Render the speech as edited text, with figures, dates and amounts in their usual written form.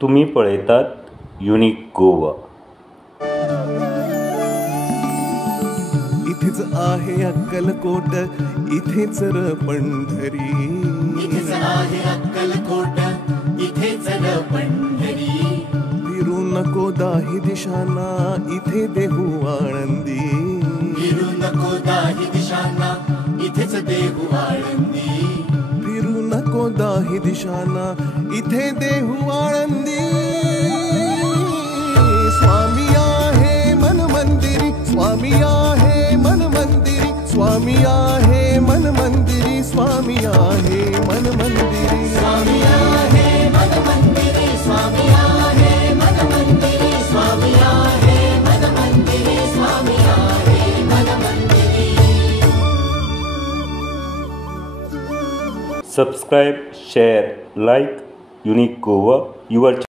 तुम्ही पळयतात युनिक गोवा। इथेच आहे अक्कलकोट, इथेच र पंढरी, इथेच आहे अक्कलकोट, इथेच र पंढरी। फिरू नको दाही दिशांना, इथे देहू आळंदी, फिरू नको दाही दिशांना, इथेच देहू आळंदी। फिरू नको दाही दिशांना, इथे देहू आळंदी। स्वामी आहे मन मंदिरी, स्वामी आहे मन मंदिरी, स्वामी आहे मन मंदिरी, स्वामी आहे मन मंदिरी, स्वामी आहे मन मंदिरी, स्वामी आहे मन मंदिरी, स्वामी आहे मन मंदिरी, स्वामी आहे मन मंदिरी। Subscribe, share, like Unique Goa, your